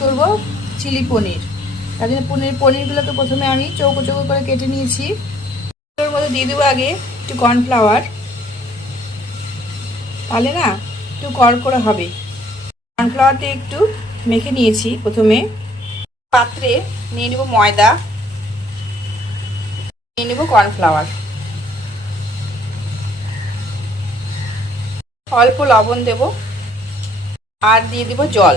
করব চিলি পনির। তার জন্য পনিরগুলোকে প্রথমে আমি চৌকো চৌকো করে কেটে নিয়েছি। ওর মধ্যে দিয়ে দেবো আগে একটু কর্নফ্লাওয়ার, তাহলে না একটু কড়কড়া হবে। কর্নফ্লাওয়ারটা একটু মেখে নিয়েছি। প্রথমে পাত্রে নিয়ে নেব ময়দা, নিয়ে নেব কর্নফ্লাওয়ার, অল্প লবণ দেব আর দিয়ে দেব জল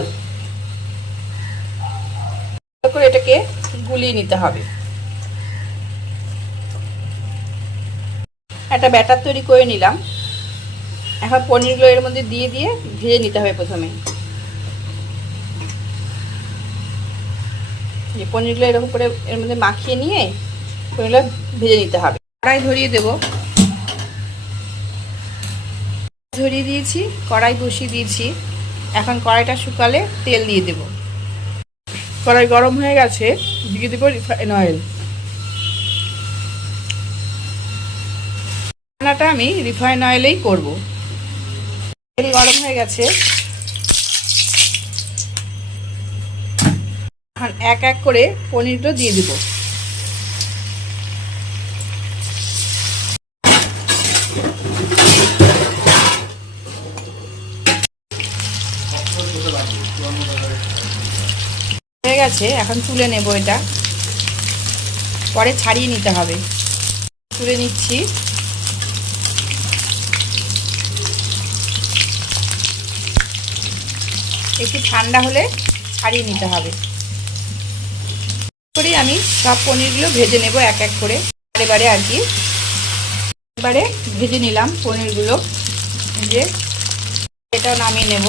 করে এটাকে গুলিয়ে নিতে হবে। একটা ব্যাটার তৈরি করে নিলাম। এখন পনিরগুলো এর মধ্যে দিয়ে দিয়ে ভেজে নিতে হবে। প্রথমে এই পনিরগুলো এরকম করে এর মধ্যে মাখিয়ে নিয়ে পনিরগুলো ভেজে নিতে হবে। কড়াই ধরিয়ে দেব, ধরিয়ে দিয়েছি, কড়াই বসিয়ে দিয়েছি। এখন কড়াইটা শুকালে তেল দিয়ে দেব। কড়াই গরম হয়ে গেছে, দিয়ে দেবো রিফাইন অয়েল। রান্নাটা আমি রিফাইন অয়েলেই করব। তেল গরম হয়ে গেছে, এখন এক এক করে পনিরগুলো দিয়ে দেব। হয়ে গেছে, এখন তুলে নেব। এটা পরে ছাড়িয়ে নিতে হবে। তুলে নিচ্ছি। একটু ঠান্ডা হলে ছাড়িয়ে নিতে হবে। করে আমি সব পনিরগুলো ভেজে নেব এক এক করে। এবারে আর কি এবারে ভেজে নিলাম পনিরগুলো। যে এটাও নামিয়ে নেব।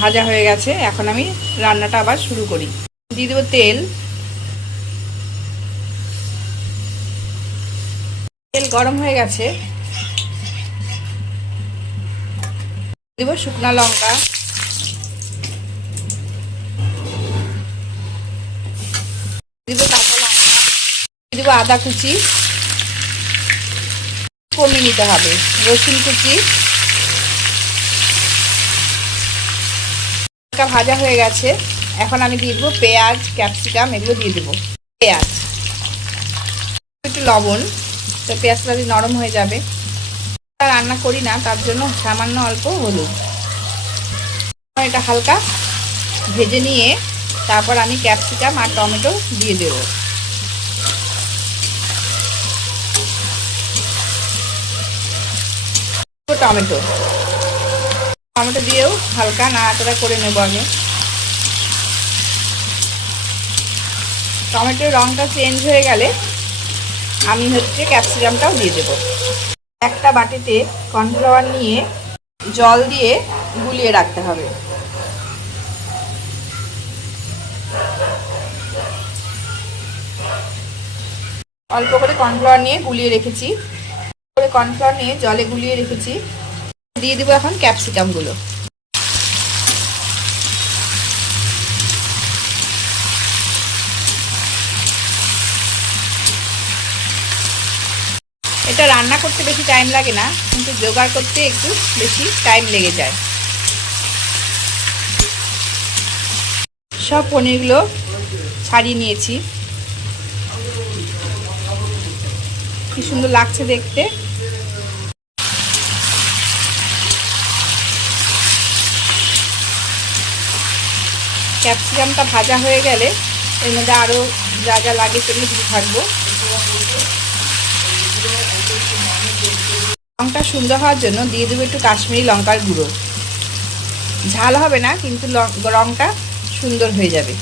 ভাজা হয়ে গেছে, এখন আমি রান্নাটা আবার শুরু করি। দিয়ে দেবো তেল। তেল গরম হয়ে গেছে, দেবো শুকনো লঙ্কা, দেবো কাঁচা লঙ্কা, দেবো আদা কুচি, কমিয়ে নিতে হবে, রসুন কুচি। ভাজা হয়ে গেছে, এখন আমি দিয়ে দেবো পেঁয়াজ, ক্যাপসিকাম, এগুলো দিয়ে দেবো। পেঁয়াজ, একটু লবণ, তো পেঁয়াজটা নরম হয়ে যাবে। রান্না করি না, তার জন্য সামান্য অল্প হলুদ। এটা হালকা ভেজে নিয়ে তারপর আমি ক্যাপসিকাম আর টমেটো দিয়ে দেব। টমেটো দিয়েও হালকা নাড়াচাড়া করে নেব। আগে টমেটোর রঙটা চেঞ্জ হয়ে গেলে আমি ক্যাপসিকামটাও দিয়ে দেব। একটা বাটিতে কর্নফ্লাওয়ার নিয়ে জল দিয়ে গুলিয়ে রাখতে হবে। অল্প করে কর্নফ্লাওয়ার নিয়ে গুলিয়ে রেখেছি। কর্নফ্লাওয়ার নিয়ে জলে গুলিয়ে রেখেছি। দিয়ে দেবো এখন ক্যাপসিকামগুলো। এটা রান্না করতে বেশি টাইম লাগে না, কিন্তু জোগাড় করতে একটু বেশি টাইম লেগে যায়। সব পনিরগুলো ছাড়িয়ে নিয়েছি। কি সুন্দর লাগছে দেখতে। ক্যাপসিকামটা ভাজা হয়ে গেলে এর মধ্যে আরও যা যা লাগে সেগুলো দিতে থাকবো। রঙটা সুন্দর হওয়ার জন্য দিয়ে দেবো একটু কাশ্মীরি লঙ্কার গুঁড়ো। ঝাল হবে না, কিন্তু রঙটা সুন্দর হয়ে যাবে।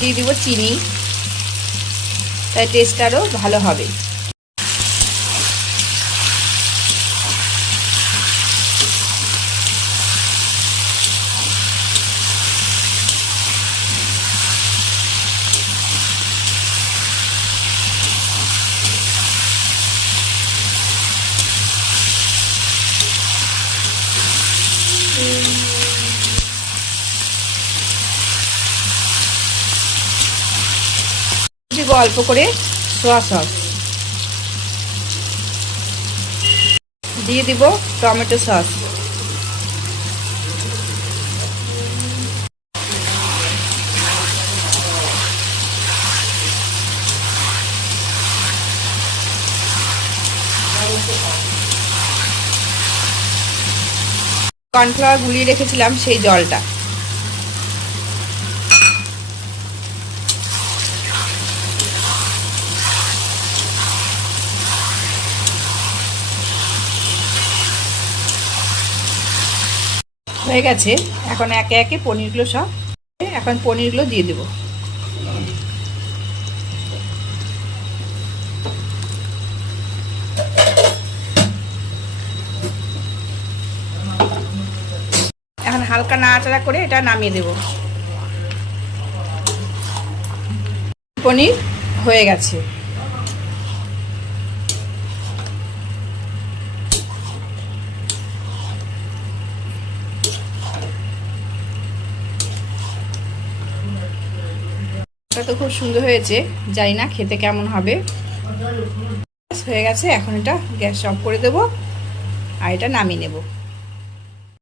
দিয়ে দিব চিনি, তাই টেস্ট আরও ভালো হবে। দিব অল্প করে সোয়া সস, দিয়ে দিব টমেটো সস, কর্নফ্লাওয়ার গুলিয়ে রেখেছিলাম সেই জলটা। হয়ে গেছে। এখন একে একে পনিরগুলো সব, এখন পনিরগুলো দিয়ে দেবো। এখন হালকা নাড়াচাড়া করে এটা নামিয়ে দেব। পনির হয়ে গেছে। এটা তো খুব সুন্দর হয়েছে, জানি না খেতে কেমন হবে। হয়ে গেছে, এখন এটা গ্যাস অফ করে দেবো আর এটা নামিয়ে নেব।